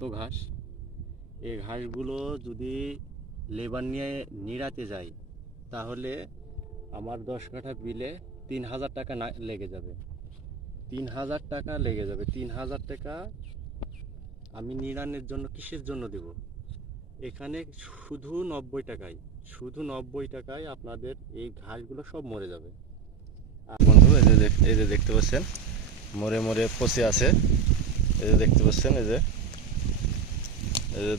তো ঘাস। এই ঘাসগুলো যদি লেবার নিয়ে নিড়াতে যাই, তাহলে আমার দশ কাঠা বিলে তিন হাজার টাকা না লেগে যাবে। তিন হাজার টাকা লেগে যাবে। তিন হাজার টাকা আমি নিড়ানোর জন্য কিসের জন্য দেব? এখানে শুধু নব্বই টাকায় শুধু নব্বই টাকায় আপনাদের এই ঘাসগুলো সব মরে যাবে। আর বন্ধু এই যে দেখতে পাচ্ছেন, মরে মরে পচে আছে। এই যে দেখতে পাচ্ছেন, এই যে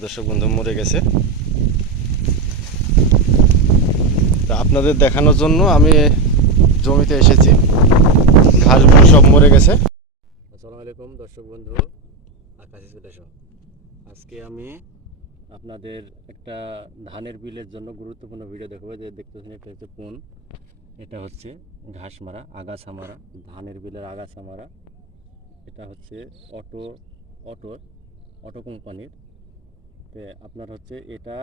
দর্শক বন্ধু, মরে গেছে। তা আপনাদের দেখানোর জন্য আমি জমিতে এসেছি। ঘাসগুলো সব মরে গেছে। আসসালামু আলাইকুম দর্শক বন্ধু, আকাশ এসো আজকে আমি আপনাদের একটা ধানের বিলের জন্য গুরুত্বপূর্ণ ভিডিও দেখাবো। যে দেখতে পাচ্ছেন এটা হচ্ছে পুন এটা হচ্ছে ঘাস মারা আগাছা মারা ধানের বিলের আগাছা মারা এটা হচ্ছে অটো, অটোর, অটো কোম্পানির আপনার হচ্ছে এটা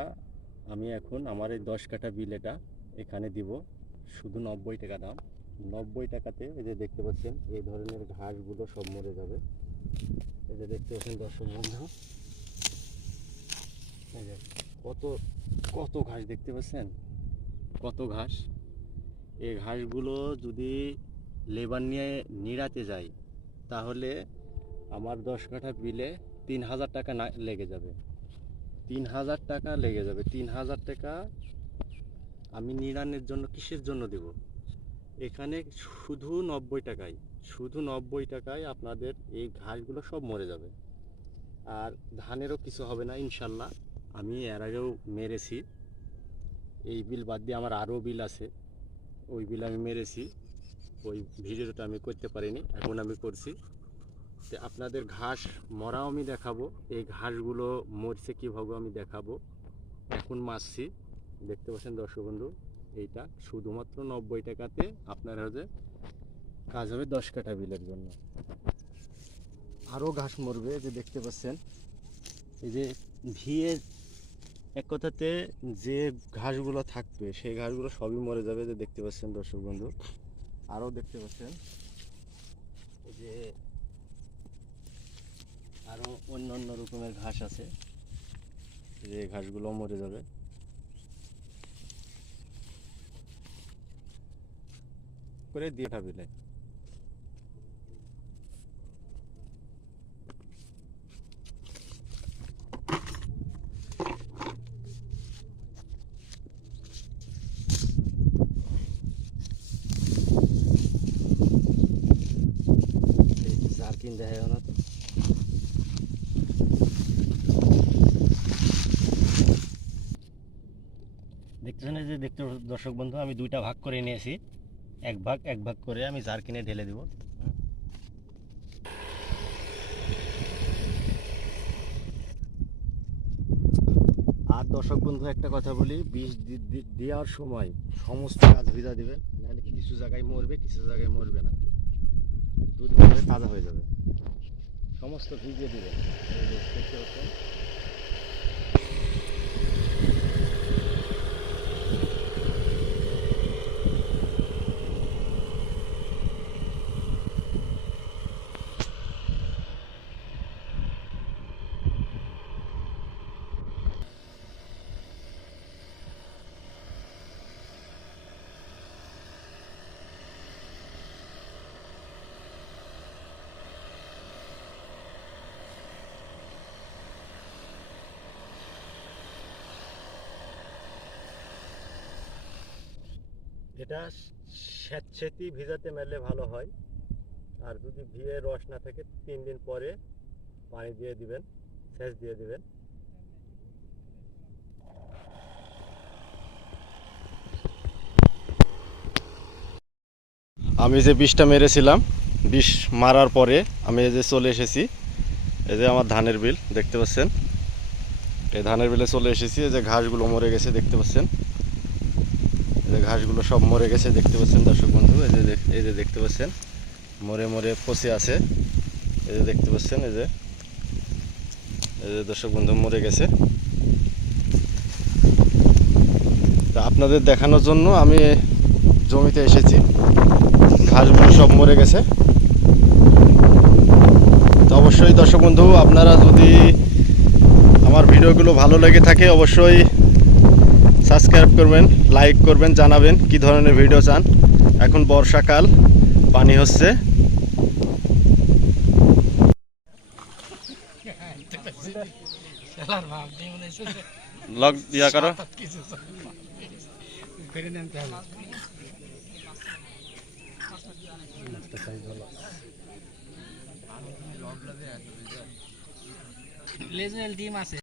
আমি এখন আমার এই দশ কাঠা বিল এটা এখানে দিব। শুধু নব্বই টাকা দাম। নব্বই টাকাতে এই যে দেখতে পাচ্ছেন, এই ধরনের ঘাসগুলো সব মরে যাবে। এই যে দেখতে পাচ্ছেন দর্শক বন্ধু, এই যে কত কত ঘাস দেখতে পাচ্ছেন? কত ঘাস? এই ঘাসগুলো যদি লেবার নিয়ে নিড়াতে যাই, তাহলে আমার দশ কাঠা বিলে তিন হাজার টাকা না লেগে যাবে। তিন হাজার টাকা লেগে যাবে। তিন হাজার টাকা আমি নিড়ানোর জন্য কিসের জন্য দেব? এখানে শুধু নব্বই টাকায় শুধু নব্বই টাকায় আপনাদের এই ঘাসগুলো সব মরে যাবে। আর ধানেরও কিছু হবে না, ইনশাল্লাহ। আমি এর আগেও মেরেছি। এই বিল বাদ দিয়ে আমার আরও বিল আছে। ওই বিল আমি মেরেছি। ওই ভিডিওটা আমি করতে পারিনি। এখন আমি করছি। তো আপনাদের ঘাস মরাও আমি দেখাবো। এই ঘাসগুলো মরছে কীভাবে আমি দেখাবো। এখন মারছি। দেখতে পাচ্ছেন দর্শক বন্ধু, এইটা শুধুমাত্র নব্বই টাকাতে আপনার হচ্ছে কাজ হবে দশ কাঠা বিলের জন্য। আরও ঘাস মরবে যে দেখতে পাচ্ছেন। এই যে ভিয়ে এক কথাতে যে ঘাসগুলো থাকবে, সেই ঘাসগুলো সবই মরে যাবে যে দেখতে পাচ্ছেন দর্শক বন্ধু। আরও দেখতে পাচ্ছেন। যে আরও অন্য অন্য রকমের ঘাস আছে। যে ঘাসগুলো মরে যাবে। করে দিয়ে খাবিলে জার্কিন দেখা যায় না তো দেখতেছেন যে দেখতে দর্শক বন্ধু, আমি দুইটা ভাগ করে নিয়েছি। এক ভাগ এক ভাগ করে আমি জার কিনে ঢেলে দেব। আর দর্শক বন্ধু, একটা কথা বলি, বিষ দেওয়ার সময় সমস্ত গাছ ভিজা দিবেন নাহলে কিছু জায়গায় মরবে, কিছু জায়গায় মরবে না। পরে তাজা হয়ে যাবে। সমস্ত ভিজিয়ে দিবেন দেখতে পাচ্ছেন এটা স্যাঁতস্যাঁতি ভিজাতে মেলে ভালো হয়। আর যদি ভিয়ে রস না থাকে, তিন দিন পরে পানি দিয়ে দিবেন, সেচ দিয়ে দিবেন। আমি যে বিষটা মেরেছিলাম, বিষ মারার পরে আমি এই যে চলে এসেছি, এই যে আমার ধানের বিল, দেখতে পাচ্ছেন? এই ধানের বিলে চলে এসেছি, এই যে ঘাসগুলো মরে গেছে, দেখতে পাচ্ছেন? ঘাসগুলো সব মরে গেছে, দেখতে পাচ্ছেন দর্শক বন্ধু, এই যে এই যে দেখতে পাচ্ছেন, মরে মরে পচে আছে। এই যে দেখতে পাচ্ছেন, এই যে এই যে দর্শক বন্ধু, মরে গেছে। তা আপনাদের দেখানোর জন্য আমি জমিতে এসেছি। ঘাসগুলো সব মরে গেছে। তো অবশ্যই দর্শক বন্ধু, আপনারা যদি আমার ভিডিওগুলো ভালো লেগে থাকে, অবশ্যই সাবস্ক্রাইব করবেন লাইক করবেন জানাবেন কি ধরনের ভিডিও চান। এখন বর্ষাকাল পানি হচ্ছে। লক দিয়া করো। লেজুয়েল ডিম আছে।